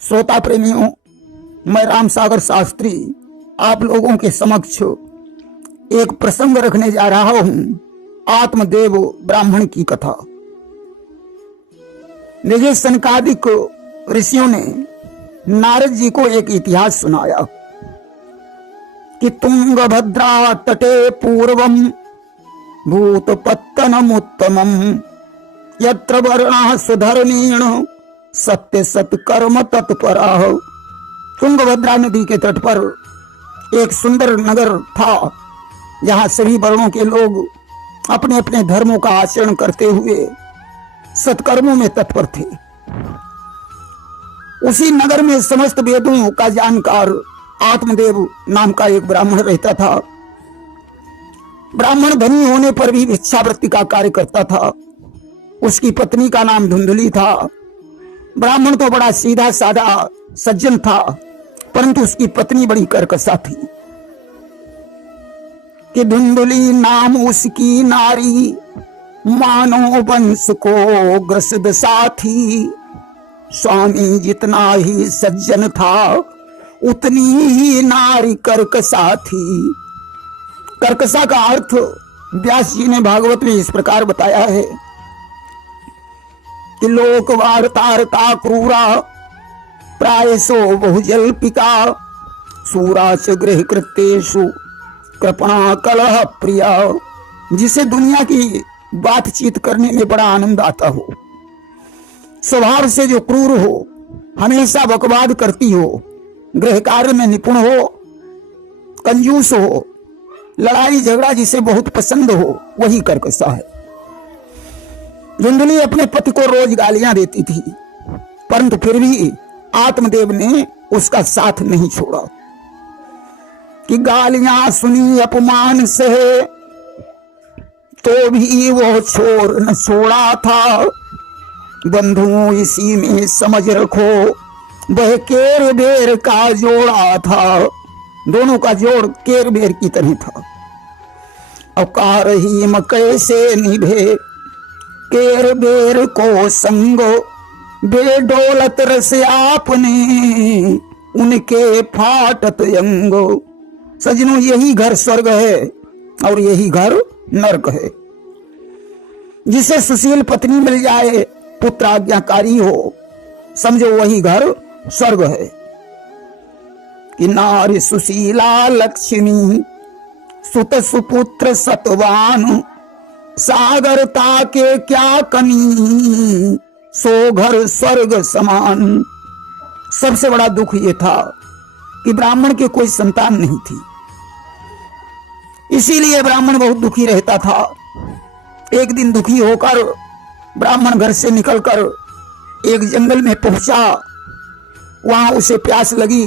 श्रोता प्रेमियों, मैं राम सागर शास्त्री आप लोगों के समक्ष एक प्रसंग रखने जा रहा हूं। आत्मदेव ब्राह्मण की कथा। देखिए, सनकादिक ऋषियों ने नारद जी को एक इतिहास सुनाया कि तुंगभद्रा तटे पूर्वम भूतपत्तनमुत्तमम यत्र वर्णाः स्वधर्मेण सत्य सत्कर्म तत्पराः। तुंगभद्रा नदी के तट पर एक सुंदर नगर था, जहां सभी वर्णों के लोग अपने अपने धर्मों का आचरण करते हुए सत्कर्मों में तत्पर थे। उसी नगर में समस्त वेदों का जानकार आत्मदेव नाम का एक ब्राह्मण रहता था। ब्राह्मण धनी होने पर भी भिक्षावृत्ति का कार्य करता था। उसकी पत्नी का नाम धुंधली था। ब्राह्मण तो बड़ा सीधा साधा सज्जन था, परंतु उसकी पत्नी बड़ी कर्कशा थी कि धुंधली नाम उसकी नारी मानो वंश को ग्रसित साथी। स्वामी जितना ही सज्जन था उतनी ही नारी कर्कशा थी। कर्कशा का अर्थ व्यास जी ने भागवत में इस प्रकार बताया है कि लोक वार्तारता क्रूरा प्रायसो बहुजल्पिका सूराच गृह कृत्येषु कृपणा कलह प्रिया। जिसे दुनिया की बातचीत करने में बड़ा आनंद आता हो, स्वभाव से जो क्रूर हो, हमेशा बकवाद करती हो, गृह कार्य में निपुण हो, कंजूस हो, लड़ाई झगड़ा जिसे बहुत पसंद हो, वही कर्कशा है। धुंधली अपने पति को रोज गालियां देती थी, परंतु फिर भी आत्मदेव ने उसका साथ नहीं छोड़ा कि गालियां सुनी अपमान से तो भी वो छोर न छोड़ा था। बंधु इसी में समझ रखो वह केर बेर का जोड़ा था। दोनों का जोड़ केर बेर की तरह था। अकार ही म कैसे निभे केर बेर को संग बेडोलत रस आपने उनके फाटत अंग। सजनों, यही घर स्वर्ग है और यही घर नरक है। जिसे सुशील पत्नी मिल जाए, पुत्र आज्ञाकारी हो, समझो वही घर स्वर्ग है। कि नारी सुशीला लक्ष्मी सुत सुपुत्र सतवान सागरता के क्या कमी सो घर स्वर्ग समान। सबसे बड़ा दुख ये था कि ब्राह्मण के कोई संतान नहीं थी, इसीलिए ब्राह्मण बहुत दुखी रहता था। एक दिन दुखी होकर ब्राह्मण घर से निकलकर एक जंगल में पहुंचा। वहां उसे प्यास लगी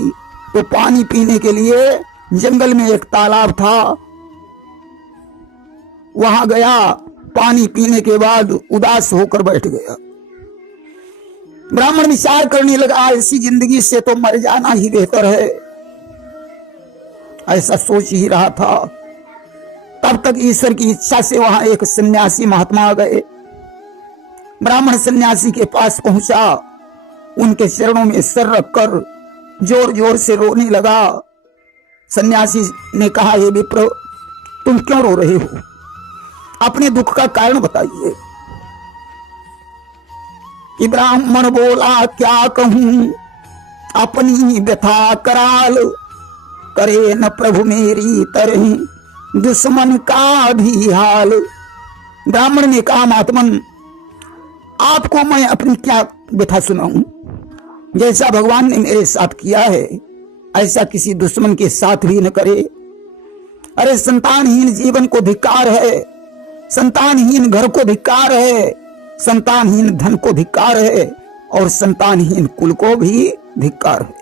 तो पानी पीने के लिए जंगल में एक तालाब था, वहां गया। पानी पीने के बाद उदास होकर बैठ गया। ब्राह्मण विचार करने लगा, ऐसी जिंदगी से तो मर जाना ही बेहतर है। ऐसा सोच ही रहा था, तब तक ईश्वर की इच्छा से वहां एक सन्यासी महात्मा आ गए। ब्राह्मण सन्यासी के पास पहुंचा, उनके चरणों में सिर रखकर जोर जोर से रोने लगा। सन्यासी ने कहा, हे विप्र, तुम क्यों रो रहे हो? अपने दुख का कारण बताइए। कि ब्राह्मण बोला, क्या कहूं अपनी व्यथा कराल, करे न प्रभु मेरी तरह दुश्मन का भी हाल। ब्राह्मण ने कहा, महात्मन, आपको मैं अपनी क्या व्यथा सुनाऊं? जैसा भगवान ने मेरे साथ किया है, ऐसा किसी दुश्मन के साथ भी न करे। अरे, संतानहीन जीवन को धिक्कार है, संतानहीन घर को धिक्कार है, संतानहीन धन को धिक्कार है, और संतानहीन कुल को भी धिक्कार है।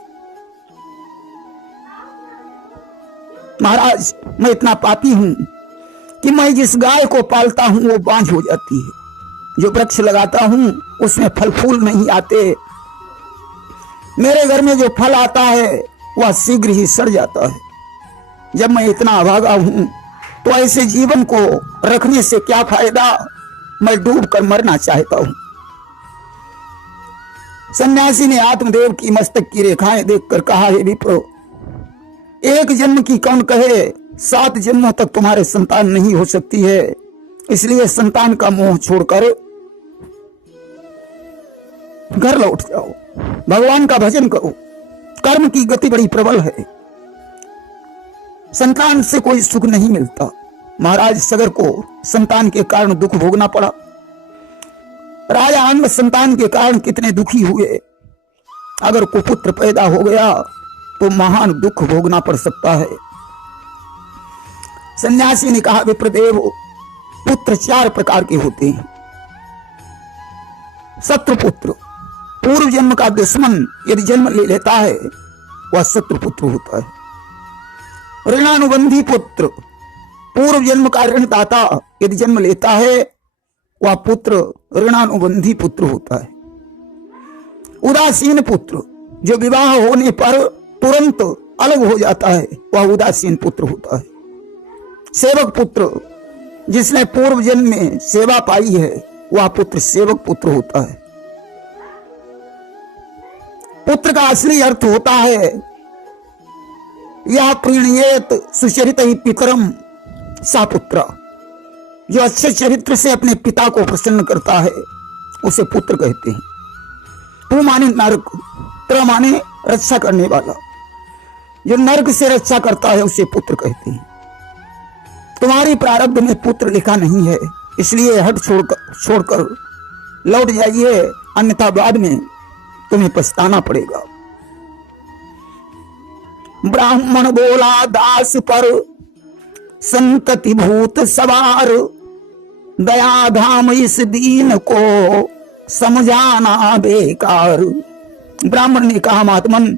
महाराज, मैं इतना पापी हूं कि मैं जिस गाय को पालता हूं वो बांझ हो जाती है, जो वृक्ष लगाता हूं उसमें फल फूल नहीं आते, मेरे घर में जो फल आता है वह शीघ्र ही सड़ जाता है। जब मैं इतना अभागा हूं तो ऐसे जीवन को रखने से क्या फायदा? मैं डूब कर मरना चाहता हूं। सन्यासी ने आत्मदेव की मस्तक की रेखाएं देखकर कहा, हे विप्र, एक जन्म की कौन कहे, 7 जन्मों तक तुम्हारे संतान नहीं हो सकती है। इसलिए संतान का मोह छोड़कर घर लौट जाओ, भगवान का भजन करो। कर्म की गति बड़ी प्रबल है, संतान से कोई सुख नहीं मिलता। महाराज सगर को संतान के कारण दुख भोगना पड़ा। राजा अंग संतान के कारण कितने दुखी हुए। अगर कुपुत्र पैदा हो गया तो महान दुख भोगना पड़ सकता है। सन्यासी ने कहा, विप्रदेव, पुत्र 4 प्रकार के होते हैं। शत्रुपुत्र, पूर्व जन्म का दुश्मन यदि जन्म ले लेता है वह शत्रुपुत्र होता है। ऋणानुबंधी पुत्र, पूर्व जन्म का ऋणदाता यदि जन्म लेता है वह पुत्र ऋणानुबंधी पुत्र होता है। उदासीन पुत्र, जो विवाह होने पर तुरंत अलग हो जाता है वह उदासीन पुत्र होता है। सेवक पुत्र, जिसने पूर्व जन्म में सेवा पाई है वह पुत्र सेवक पुत्र होता है। पुत्र का असली अर्थ होता है यह प्रीणयेत सुचरित ही पितरम सा पुत्र, जो अच्छे चरित्र से अपने पिता को प्रसन्न करता है उसे पुत्र कहते हैं। तू माने नरक, त्र माने रक्षा करने वाला, जो नरक से रक्षा करता है उसे पुत्र कहते हैं। तुम्हारी प्रारब्ध में पुत्र लिखा नहीं है, इसलिए हट छोड़कर लौट जाइए, अन्यथा बाद में तुम्हें पछताना पड़ेगा। ब्राह्मण बोला दास पर संतति भूत सवार, दया धाम इस दीन को समझाना बेकार। ब्राह्मण ने कहा, महात्मन,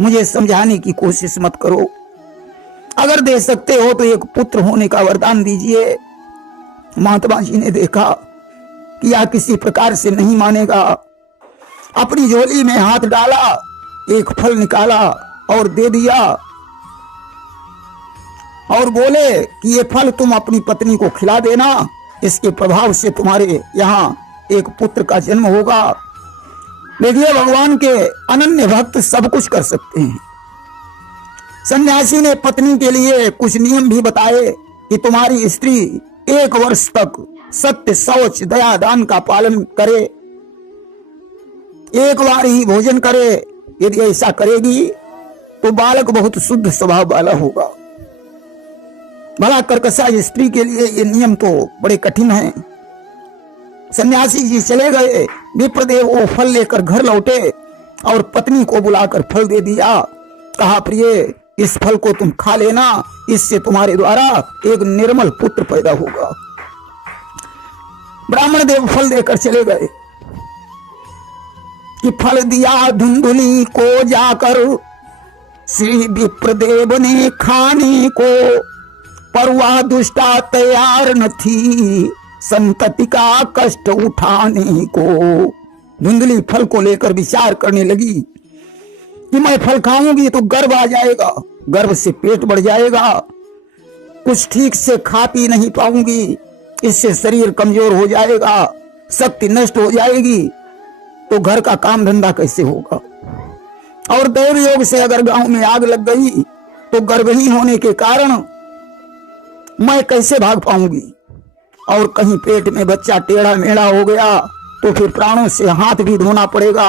मुझे समझाने की कोशिश मत करो। अगर दे सकते हो तो एक पुत्र होने का वरदान दीजिए। महात्मा जी ने देखा कि यह किसी प्रकार से नहीं मानेगा। अपनी झोली में हाथ डाला, एक फल निकाला और दे दिया और बोले कि ये फल तुम अपनी पत्नी को खिला देना, इसके प्रभाव से तुम्हारे यहाँ एक पुत्र का जन्म होगा। देखिए, भगवान के अनन्य भक्त सब कुछ कर सकते हैं। सन्यासी ने पत्नी के लिए कुछ नियम भी बताए कि तुम्हारी स्त्री 1 वर्ष तक सत्य, शौच, दया, दान का पालन करे, एक बार ही भोजन करे। यदि ऐसा करेगी तो बालक बहुत शुद्ध स्वभाव वाला होगा। भला कर्कशा स्त्री के लिए ये नियम तो बड़े कठिन हैं। सन्यासी जी चले गए। विप्रदेव वो फल लेकर घर लौटे और पत्नी को बुलाकर फल दे दिया। कहा, प्रिय, इस फल को तुम खा लेना, इससे तुम्हारे द्वारा एक निर्मल पुत्र पैदा होगा। ब्राह्मण देव फल देकर चले गए कि फल दिया धुंधुली को जाकर श्री विप्रदेव ने खाने को, पर वह दुष्टा तैयार न थी संतति का कष्ट उठाने को। धुंधली फल को लेकर विचार करने लगी कि मैं फल खाऊंगी तो गर्व आ जाएगा, गर्व से पेट बढ़ जाएगा, कुछ ठीक से खा पी नहीं पाऊंगी, इससे शरीर कमजोर हो जाएगा, शक्ति नष्ट हो जाएगी, तो घर का काम धंधा कैसे होगा। और दैव योग से अगर गांव में आग लग गई तो गर्भहीन होने के कारण मैं कैसे भाग पाऊंगी। और कहीं पेट में बच्चा टेढ़ा मेढ़ा हो गया तो फिर प्राणों से हाथ भी धोना पड़ेगा।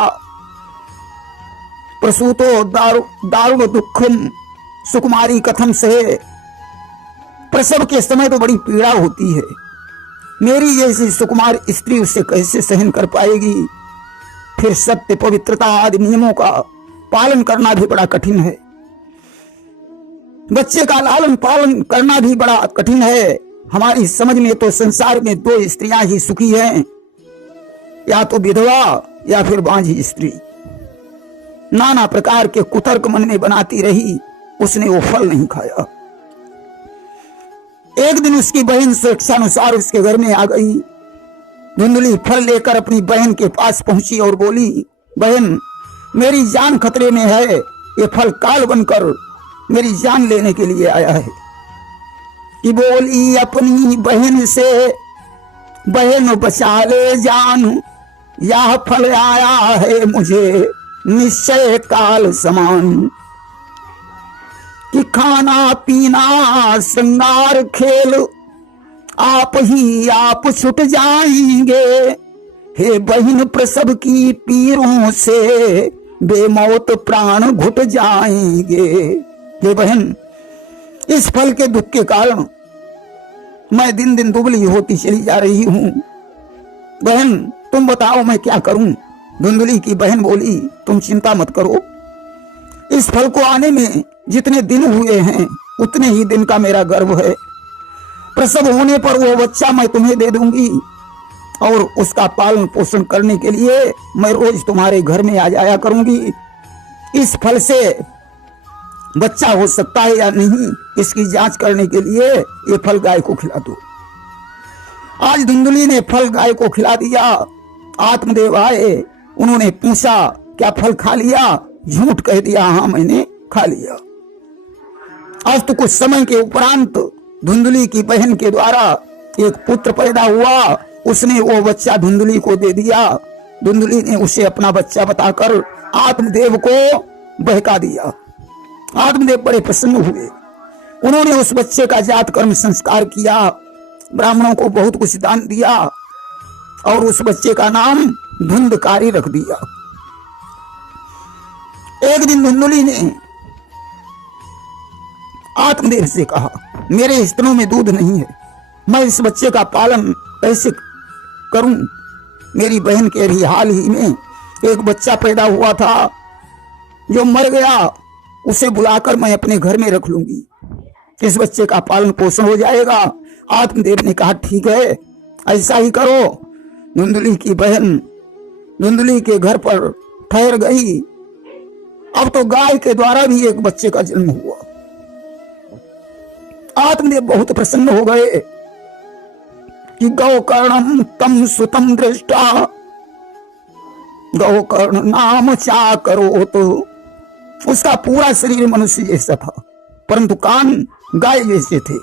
प्रसूतो दारुण दुखम सुकुमारी कथम से, प्रसव के समय तो बड़ी पीड़ा होती है। मेरी जैसी सुकुमार स्त्री उसे कैसे सहन कर पाएगी। फिर सत्य, पवित्रता आदि नियमों का पालन करना भी बड़ा कठिन है। बच्चे का लालन पालन करना भी बड़ा कठिन है। हमारी समझ में तो संसार में 2 स्त्रियां ही सुखी हैं, या तो विधवा या फिर बांझी स्त्री। नाना प्रकार के कुतर्क मन में बनाती रही, उसने वो फल नहीं खाया। एक दिन उसकी बहन स्वेच्छानुसार उसके घर में आ गई। धुंधली फल लेकर अपनी बहन के पास पहुंची और बोली, बहन, मेरी जान खतरे में है, ये फल काल बनकर मेरी जान लेने के लिए आया है। कि बोली अपनी बहन से, बहन बचा ले जान, यह फल आया है मुझे निश्चय काल समान, कि खाना पीना श्रृंगार खेल आप ही आप छुट जाएंगे। हे बहन प्रसव की पीरों से बेमौत प्राण घुट जाएंगे। हे बहन, इस फल के दुख के कारण मैं दिन दिन दुबली होती चली जा रही हूं। बहन तुम बताओ मैं क्या करूं। धुंधली की बहन बोली, तुम चिंता मत करो, इस फल को आने में जितने दिन हुए हैं उतने ही दिन का मेरा गर्व है। प्रसव होने पर वो बच्चा मैं तुम्हें दे दूंगी और उसका पालन पोषण करने के लिए मैं रोज तुम्हारे घर में आ जाया करूंगी। इस फल से बच्चा हो सकता है या नहीं, इसकी जांच करने के लिए ये फल गाय को खिला दो। आज धुंधली ने फल गाय को खिला दिया। आत्मदेव आए, उन्होंने पूछा क्या फल खा लिया? झूठ कह दिया, हाँ मैंने खा लिया। आज तो कुछ समय के उपरांत धुंधली की बहन के द्वारा एक पुत्र पैदा हुआ। उसने वो बच्चा धुंधली को दे दिया। धुंधली ने उसे अपना बच्चा बताकर आत्मदेव को बहका दिया। आत्मदेव बड़े प्रसन्न हुए। उन्होंने उस बच्चे का जात कर्म संस्कार किया, ब्राह्मणों को बहुत कुछ दान दिया और उस बच्चे का नाम धुंधकारी रख दिया। एक दिन धुंधली ने आत्मदेव से कहा, मेरे स्तनों में दूध नहीं है, मैं इस बच्चे का पालन कैसे करूं? मेरी बहन के रही हाल ही में एक बच्चा पैदा हुआ था जो मर गया, उसे बुलाकर मैं अपने घर में रख लूंगी, इस बच्चे का पालन पोषण हो जाएगा। आत्मदेव ने कहा ठीक है, ऐसा ही करो। धुंधली की बहन धुंधली के घर पर ठहर गई। अब तो गाय के द्वारा भी एक बच्चे का जन्म हुआ। आत्मदेव बहुत प्रसन्न हो गए कि गौकर्णम तम सुतम दृष्टा, गौकर्ण नाम चा करो। तो उसका पूरा शरीर मनुष्य जैसा था परंतु कान गाय जैसे थे।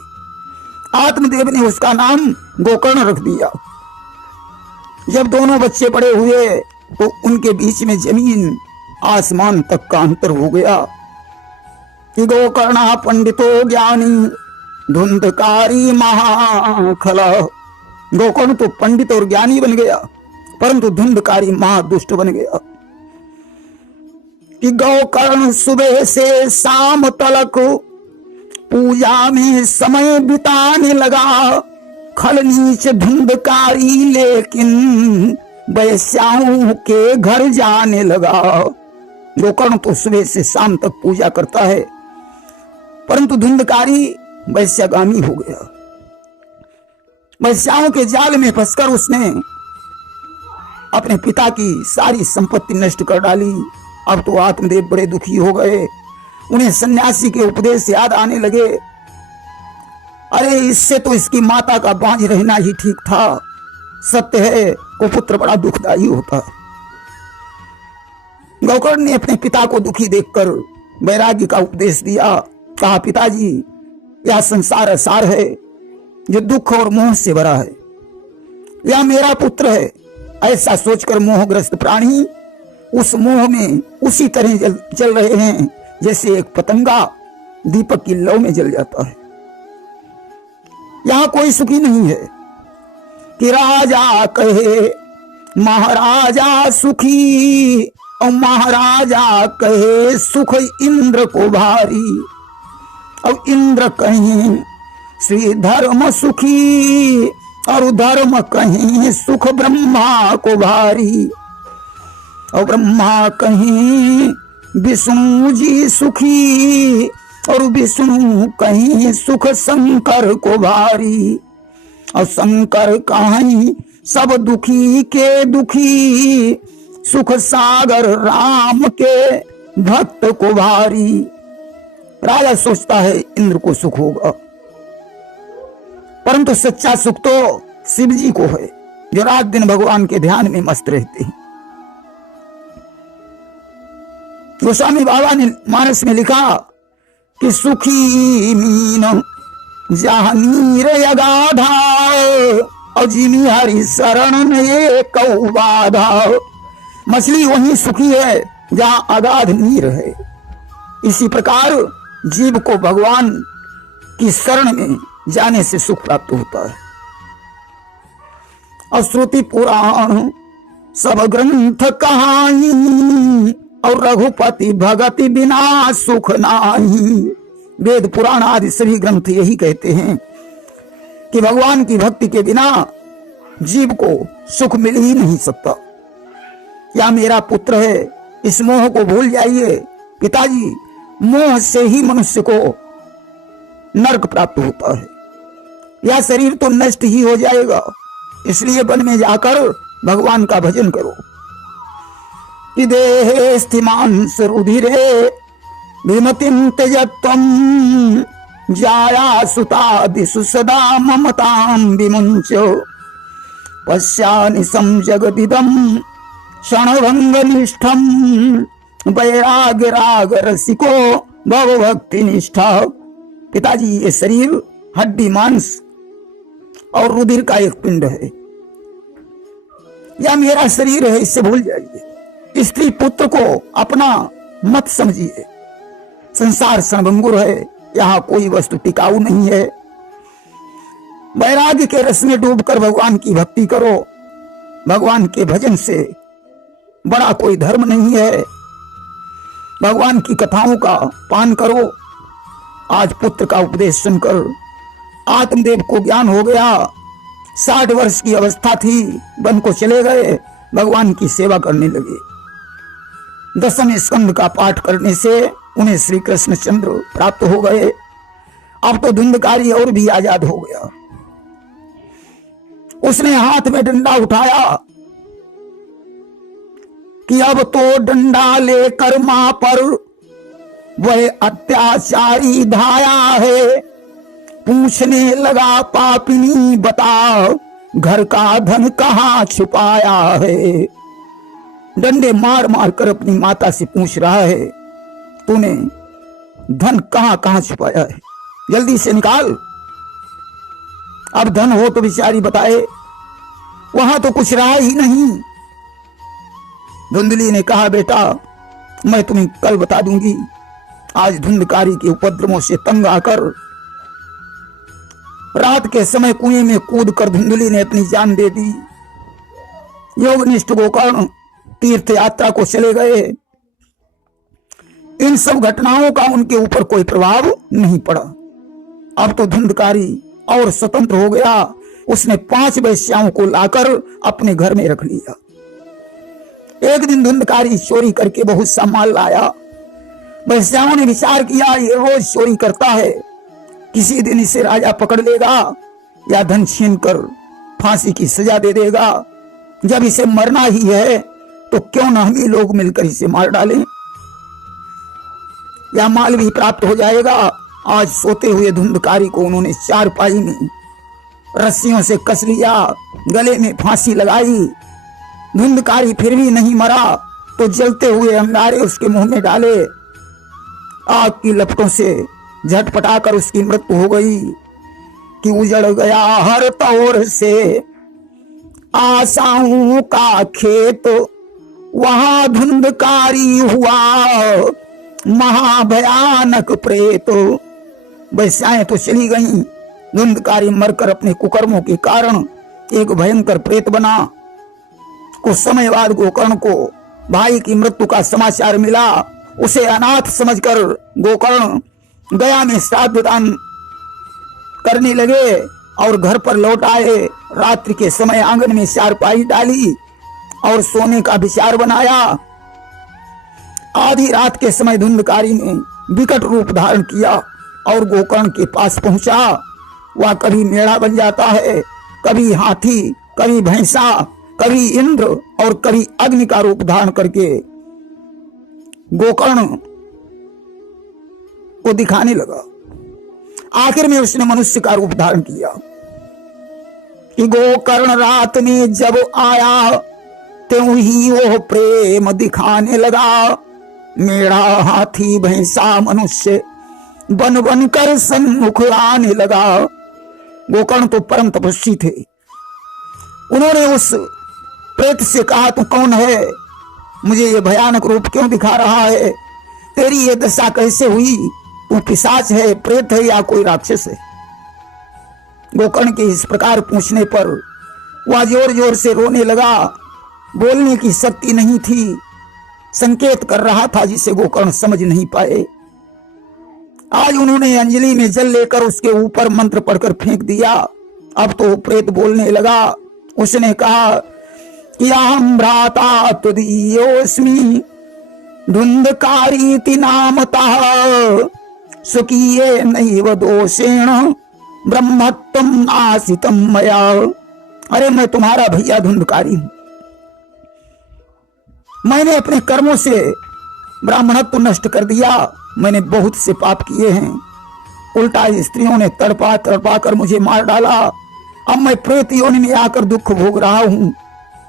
आत्मदेव ने उसका नाम गोकर्ण रख दिया। जब दोनों बच्चे बड़े हुए तो उनके बीच में जमीन आसमान तक का अंतर हो गया कि गोकर्ण पंडितो ज्ञानी धुंधकारी महाखला। गोकर्ण तो पंडित और ज्ञानी बन गया परंतु धुंधकारी महादुष्ट बन गया। कि गोकर्ण सुबह से शाम तलक पूजा में समय बिताने लगा, खल नीच धुंधकारी लेकिन वैश्याओं के घर जाने लगा। गोकर्ण तो सुबह से शाम तक पूजा करता है परंतु धुंधकारी वैश्यगामी हो गया। वैश्याओं के जाल में फंसकर उसने अपने पिता की सारी संपत्ति नष्ट कर डाली। अब तो आत्मदेव बड़े दुखी हो गए। उन्हें सन्यासी के उपदेश याद आने लगे। अरे इससे तो इसकी माता का बांझ रहना ही ठीक था। सत्य है वो पुत्र बड़ा दुखदायी होता। गोकर्ण ने अपने पिता को दुखी देखकर वैराग्य का उपदेश दिया। कहा पिताजी, यह संसार असार है जो दुख और मोह से भरा है। यह मेरा पुत्र है। ऐसा सोचकर मोहग्रस्त प्राणी उस मोह में उसी तरह जल रहे हैं जैसे एक पतंगा दीपक की लौ में जल जाता है। यहां कोई सुखी नहीं है कि राजा कहे महाराजा सुखी और महाराजा कहे सुख इंद्र को भारी, और इंद्र कहें श्री धर्म सुखी और धर्म कहें सुख ब्रह्मा को भारी, और ब्रह्मा कहें विष्णु जी सुखी और विष्णु कहें सुख शंकर को भारी, और शंकर कहें सब दुखी के दुखी सुख सागर राम के भक्त को भारी। राजा सोचता है इंद्र को सुख होगा परंतु सच्चा सुख तो शिव जी को है जो रात दिन भगवान के ध्यान में मस्त रहते हैं। गोस्वामी बाबा ने मानस में लिखा कि सुखी मीन जहां नीर अगाधा और जिमी हरि शरण ने कऊ बाधा। मछली वहीं सुखी है जहां अगाध नीर है। इसी प्रकार जीव को भगवान की शरण में जाने से सुख प्राप्त होता है। और श्रुति पुराण सब ग्रंथ कहानी और रघुपति भगति बिना सुख नाही। वेद पुराण आदि सभी ग्रंथ यही कहते हैं कि भगवान की भक्ति के बिना जीव को सुख मिल ही नहीं सकता। या मेरा पुत्र है, इस मोह को भूल जाइए पिताजी। मोह से ही मनुष्य को नरक प्राप्त होता है। यह शरीर तो नष्ट ही हो जाएगा, इसलिए वन में जाकर भगवान का भजन करो। कि देहे स्थिमांस रुधिरे विमतिं त्यजत्वं जाया सुतादिषु सदा ममतां विमुञ्च पश्यानि संजगदिदं क्षणभंगनिष्ठं वैराग्य राग रसिको भवभक्ति निष्ठा। पिताजी ये शरीर हड्डी मांस और रुधिर का एक पिंड है। यह मेरा शरीर है, इससे भूल जाइए। स्त्री पुत्र को अपना मत समझिए। संसार क्षणभंगुर है, यहाँ कोई वस्तु टिकाऊ नहीं है। वैराग्य के रस में डूबकर भगवान की भक्ति करो। भगवान के भजन से बड़ा कोई धर्म नहीं है। भगवान की कथाओं का पान करो। आज पुत्र का उपदेश सुनकर आत्मदेव को ज्ञान हो गया। 60 वर्ष की अवस्था थी, वन को चले गए, भगवान की सेवा करने लगे। 10वें स्कंद का पाठ करने से उन्हें श्री कृष्ण चंद्र प्राप्त हो गए। अब तो धुंधकारी और भी आजाद हो गया। उसने हाथ में डंडा उठाया कि अब तो डंडा लेकर मां पर वह अत्याचारी धाया है। पूछने लगा पापिनी बता, घर का धन कहाँ छुपाया है। डंडे मार मार कर अपनी माता से पूछ रहा है, तूने धन कहाँ कहाँ छुपाया है, जल्दी से निकाल। अब धन हो तो बेचारी बताए, वहां तो कुछ रहा ही नहीं। धुंधली ने कहा, बेटा मैं तुम्हें कल बता दूंगी। आज धुंधकारी के उपद्रवों से तंग आकर रात के समय कुएं में कूदकर धुंधली ने अपनी जान दे दी। योगनिष्ठ गोकर्ण तीर्थ यात्रा को चले गए। इन सब घटनाओं का उनके ऊपर कोई प्रभाव नहीं पड़ा। अब तो धुंधकारी और स्वतंत्र हो गया। उसने 5 वेश्याओं को लाकर अपने घर में रख लिया। एक दिन धुंधकारी चोरी करके बहुत सा माल लाया। वेश्याओं ने विचार किया, ये रोज चोरी करता है, किसी दिन इसे राजा पकड़ लेगा या धन छीन कर फांसी की सजा दे देगा। जब इसे मरना ही है तो क्यों न हम ही लोग मिलकर इसे मार डालें, या माल भी प्राप्त हो जाएगा। आज सोते हुए धुंधकारी को उन्होंने चारपाई में रस्सियों से कस लिया, गले में फांसी लगाई। धुंधकारी फिर भी नहीं मरा तो जलते हुए अंगारे उसके मुंह में डाले। आग की लपटों से झटपटाकर उसकी मृत्यु हो गई कि उजड़ गया हर तौर से आशाओं का खेत। वहां धुंधकारी हुआ महाभयानक प्रेत। वेश्याएं तो चली गईं, धुंधकारी मरकर अपने कुकर्मों के कारण एक भयंकर प्रेत बना। कुछ समय बाद गोकर्ण को भाई की मृत्यु का समाचार मिला। उसे अनाथ समझकर गोकर्ण गया में श्राद्ध दान करने लगे और घर पर लौट आए। रात्रि के समय आंगन में चारपाई डाली और सोने का विचार बनाया। आधी रात के समय धुंधकारी ने विकट रूप धारण किया और गोकर्ण के पास पहुंचा। वह कभी मेढ़ा बन जाता है, कभी हाथी, कभी भैंसा, कभी इंद्र और कभी अग्नि का रूप धारण करके गोकर्ण को दिखाने लगा। आखिर में उसने मनुष्य का रूप धारण किया कि गोकर्ण रात में जब आया त्यों ही वो प्रेम दिखाने लगा। मेढ़ा, हाथी, भैंसा, मनुष्य बन बन कर सन्मुख आने लगा। गोकर्ण तो परम तपस्वी थे, उन्होंने उस प्रेत से कहा, तू कौन है? मुझे ये भयानक रूप क्यों दिखा रहा है? तेरी ये दशा कैसे हुई? तू पिशाच है, प्रेत है या कोई राक्षस है? गोकर्ण के इस प्रकार पूछने पर वह जोर जोर से रोने लगा। बोलने की शक्ति नहीं थी, संकेत कर रहा था जिसे गोकर्ण समझ नहीं पाए। आज उन्होंने अंजलि में जल लेकर उसके ऊपर मंत्र पढ़कर फेंक दिया। अब तो प्रेत बोलने लगा। उसने कहा कि अहम भ्राता तुदीयोस्मि धुंधकारीति नामतः स्वकीये नैव दोषेण ब्रह्मत्वं नासितं मया। अरे मैं तुम्हारा भैया धुंधकारी हूं। मैंने अपने कर्मों से ब्राह्मणत्व नष्ट कर दिया। मैंने बहुत से पाप किए हैं। उल्टा स्त्रियों ने तड़पा तड़पा कर मुझे मार डाला। अब मैं प्रेत योनि में आकर दुख भोग रहा हूं।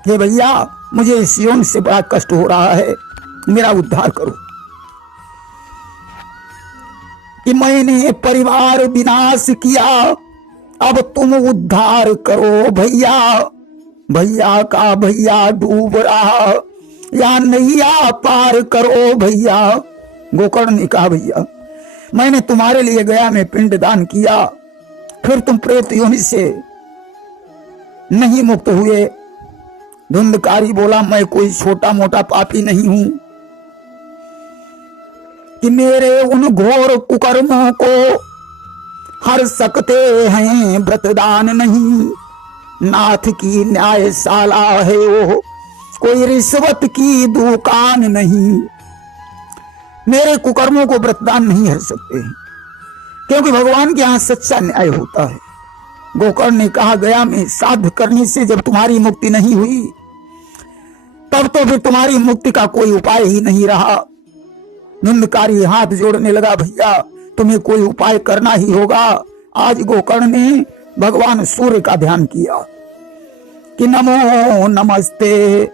हे भैया, मुझे इस योनि से बड़ा कष्ट हो रहा है, मेरा उद्धार करो। कि मैंने परिवार विनाश किया, अब तुम उद्धार करो भैया। भैया का भैया डूब रहा, या नैया पार करो भैया। गोकर्ण ने कहा, भैया मैंने तुम्हारे लिए गया में पिंड दान किया, फिर तुम प्रेत योनि से नहीं मुक्त हुए। धुंधकारी बोला, मैं कोई छोटा मोटा पापी नहीं हूं कि मेरे उन घोर कुकर्मों को हर सकते हैं व्रतदान नहीं। नाथ की न्यायशाला है वो, कोई रिश्वत की दुकान नहीं। मेरे कुकर्मों को व्रतदान नहीं हर सकते हैं, क्योंकि भगवान के यहां सच्चा न्याय होता है। गोकर्ण ने कहा, गया में साध करने से जब तुम्हारी मुक्ति नहीं हुई, तब तो फिर तुम्हारी मुक्ति का कोई उपाय ही नहीं रहा। धुंधकारी हाथ जोड़ने लगा, भैया तुम्हें कोई उपाय करना ही होगा। आज गोकर्ण ने भगवान सूर्य का ध्यान किया कि नमो नमस्ते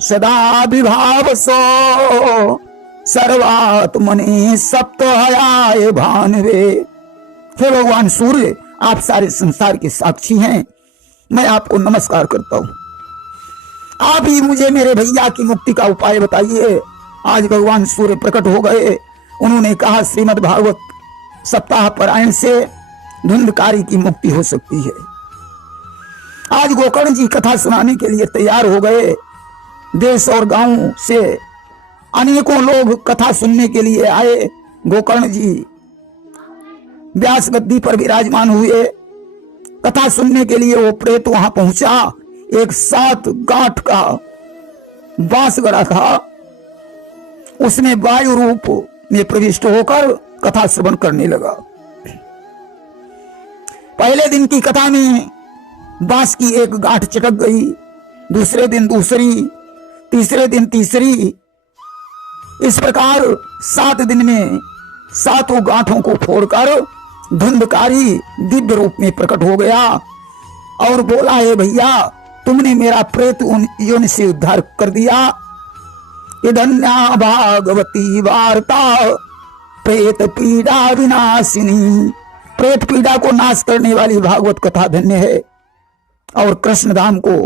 सदा विभाव सो सर्वात्मने सप्तहयाय भानवे। हे भगवान सूर्य, आप सारे संसार के साक्षी हैं, मैं आपको नमस्कार करता हूं। आप ही मुझे मेरे भैया की मुक्ति का उपाय बताइए। आज भगवान सूर्य प्रकट हो गए। उन्होंने कहा, श्रीमद् भागवत सप्ताह पारायण से धुंधकारी की मुक्ति हो सकती है। आज गोकर्ण जी कथा सुनाने के लिए तैयार हो गए। देश और गांव से अनेकों लोग कथा सुनने के लिए आए। गोकर्ण जी व्यास गद्दी पर विराजमान हुए। कथा सुनने के लिए वो प्रेत वहां पहुंचा। एक 7 गांठ का बांस गड़ा था, उसने वायु रूप में प्रविष्ट होकर कथा श्रवण करने लगा। पहले दिन की कथा में बांस की एक गांठ चटक गई, दूसरे दिन दूसरी, तीसरे दिन तीसरी। इस प्रकार 7 दिन में 7 गांठों को फोड़कर धुंधकारी दिव्य रूप में प्रकट हो गया और बोला, है भैया तुमने मेरा प्रेत योनि से उद्धार कर दिया। इधन्या भागवती वार्ता प्रेत पीड़ा विनाशिनी। प्रेत पीड़ा को नाश करने वाली भागवत कथा धन्य है और कृष्ण धाम को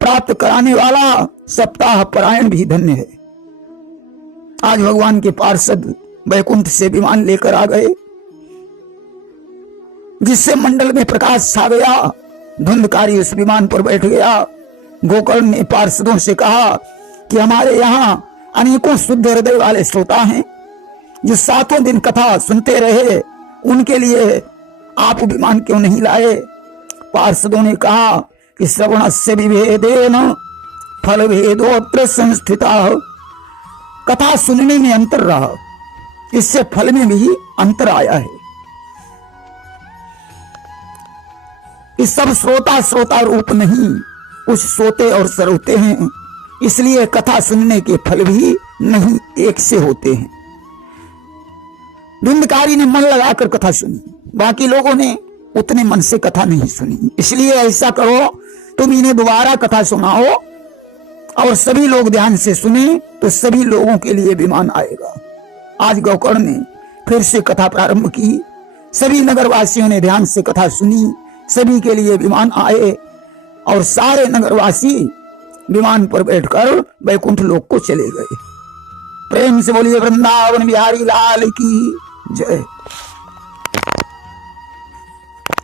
प्राप्त कराने वाला सप्ताह पारायण भी धन्य है। आज भगवान के पार्षद वैकुंठ से विमान लेकर आ गए, जिससे मंडल में प्रकाश छा गया। धुंधकारी उस विमान पर बैठ गया। गोकर्ण ने पार्षदों से कहा कि हमारे यहाँ अनेकों शुद्ध हृदय वाले श्रोता हैं जो 7 दिन कथा सुनते रहे, उनके लिए आप विमान क्यों नहीं लाए? पार्षदों ने कहा कि श्रवणस्य विभेदेन फल भेदोत्र संस्थिता। कथा सुनने में अंतर रहा, इससे फल में भी अंतर आया है। कि सब श्रोता रूप नहीं, कुछ सोते और सरोते हैं, इसलिए कथा सुनने के फल भी नहीं एक से होते हैं। धुंधकारी ने मन लगाकर कथा सुनी, बाकी लोगों ने उतने मन से कथा नहीं सुनी। इसलिए ऐसा करो, तुम इन्हें दोबारा कथा सुनाओ और सभी लोग ध्यान से सुने, तो सभी लोगों के लिए विमान आएगा। आज गोकर्ण ने फिर से कथा प्रारंभ की। सभी नगरवासियों ने ध्यान से कथा सुनी, सभी के लिए विमान आए। और सारे नगरवासी विमान पर बैठकर वैकुंठ लोक को चले गए। प्रेम से बोलिए वृंदावन बिहारी लाल की जय।